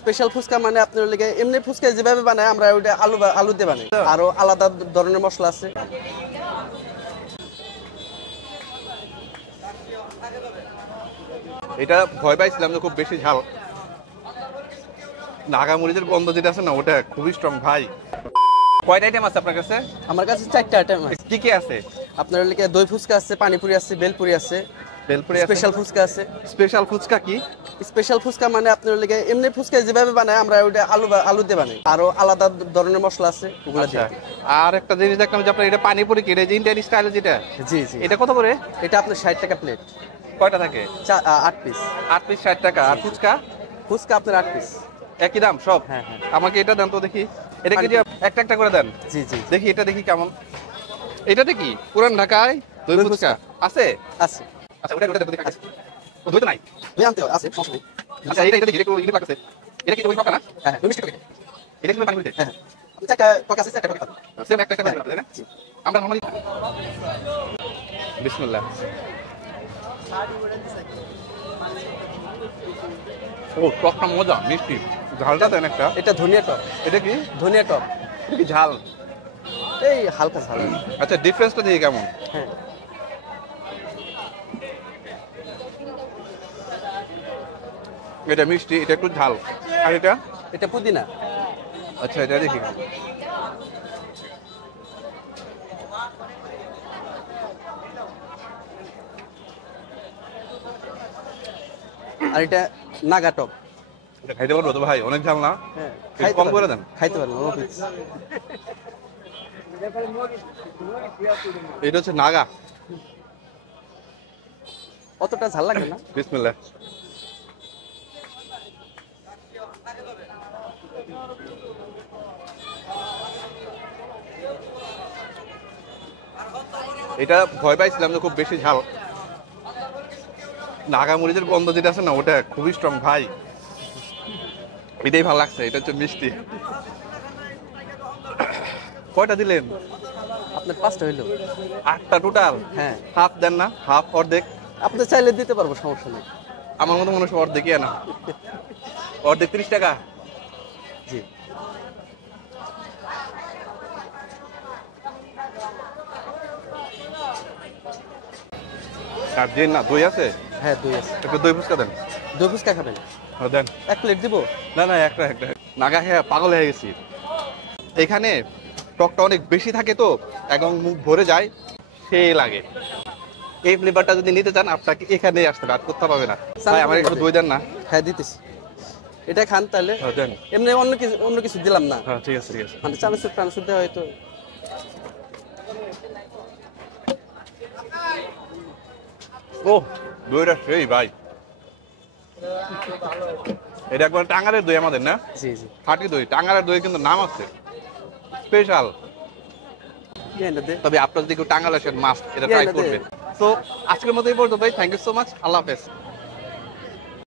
Special fuchka মানে আপনার লেগে এমনি ফুচকা যেভাবে বানায় আমরা ওটা আলু দিয়ে বানাই, আরো আলাদা ধরনের মশলা আছে। এটা ভয় পাইছিলাম যে খুব বেশি ঝাল, নাগা মরিচের গন্ধ যেটা আছে না ওটা খুবই স্ট্রং ভাই। কয়টা আইটেম আছে আপনার কাছে? আমার কাছে 4টা আইটেম আছে। কি কি আছে? আপনার লেগে দই ফুচকা আছে, পানিপুরি আছে, বেলপুরি আছে, বেলপুরি আছে, স্পেশাল ফুচকা আছে। স্পেশাল ফুচকা কি? স্পেশাল ফুচকা মানে আপনার লেগে এমনি ফুচকা যেভাবে বানায় আমরা ওটা আলু দিয়ে বানাই, আরো আলাদা ধরনের মশলা আছে ওগুলা দিয়ে। আর একটা জিনিস দেখলাম যে আপনার এটা পানিপুরি কি, এটা ইন্ডিয়ান স্টাইলে যেটা, জি জি। এটা কত করে? এটা আপনার 60 টাকা প্লেট। কয়টা থাকে? 8 পিস। 8 পিস 60 টাকা। আর ফুচকা? ফুচকা আপনার 8 পিস। একই দাম সব? হ্যাঁ হ্যাঁ। আমাকে এটা দেন তো দেখি, এটা কি একটা একটা করে দেন। জি জি। দেখি এটা দেখি কেমন। এটাতে কি পুরান ঢাকায় দই ফুচকা আছে? আছে। আচ্ছা ওটা দেখি। ও দই তো নাই। দই আনতে আছে, সমস্যা নেই। আচ্ছা এটা দেখি, এটা একটু ইউনিক লাগছে। এটা কি দই টক না? হ্যাঁ, দই মিষ্টি করে। এটা কি পানি দিতে? হ্যাঁ। আপনি চারটা টক আছে, চারটা টক আছে। সেম একটা তাই না? আমরা নরমালি বিসমিল্লাহ। ও টকটা মজা, মিষ্টি, ঝালটা দেন একটা। এটা ধনিয়া টক। এটা কি? ধনিয়া টক। এটা কি ঝাল? এই হালকা ঝাল। আচ্ছা ডিফারেন্সটা দেখি কেমন। হ্যাঁ। এটা মিষ্টি, এটা একটু ঝাল। আর এটা? এটা পুদিনা। আচ্ছা এটা দেখি। আর এটা নাগা টক। এটা খাইতে পারবো তো ভাই? অনেক ঝাল না? হ্যাঁ, একটু কম করে দেন। খাইতে পারবেন। এটা হচ্ছে নাগা। অতটা ঝাল লাগে না। বিসমিল্লাহ। এটা ভয় পাইছিলাম যে খুব বেশি ঝাল, নাগা মরিচের গন্ধ যেটা আছে না ওটা খুবই স্ট্রং ভাই। এটাই ভালো লাগছে। এটা হচ্ছে মিষ্টি। কয়টা দিলেন? আপনার 5টা হইলো। 8টা টোটাল? হ্যাঁ। হাফ দেন না? হাফ অর্ধেক? আপনি চাইলে দিতে পারবো, সমস্যা নেই। আমার মতো মানুষ অর্ধেকই না। অর্ধেক 30 টাকা? জি। আর দিন না দই আছে? হ্যাঁ দই আছে। একটু দই ফুচকা দেন। দই ফুচকা খাবেন? দেন 1 প্লেট দিব? না না একটা একটা। নাগা হ্যাঁ পাগল হয়ে গেছি। এখানে টকটা অনেক বেশি থাকে তো এবং মুখ ভরে যায়, সেই লাগে। এই ফ্লেভারটা যদি নিতে চান আপনাকে এখানে আসতে হবে, আর কোথাও পাবে না। ভাই আমার একটু দই দেন না। হ্যাঁ দিতেছি। এটা খান তাহলে। দেন। এমনি অন্য কিছু দিলাম না। হ্যাঁ ঠিক আছে ঠিক আছে। মানে চানাচুর টানাচুর দেওয়া হয়তো। ও দইটা সেই ভাই। এটা একবার টাঙ্গারের দই আমাদের না? জি জি। খাঁটি দই। টাঙ্গারের দই কিন্তু নাম আছে স্পেশাল। তবে আপনার যদি কেউ টাঙ্গাল আসেন মাস্ট এটা ট্রাই করবেন। তো আজকের মতো এই পর্যন্তই। Thank you so much. Allah হাফেজ।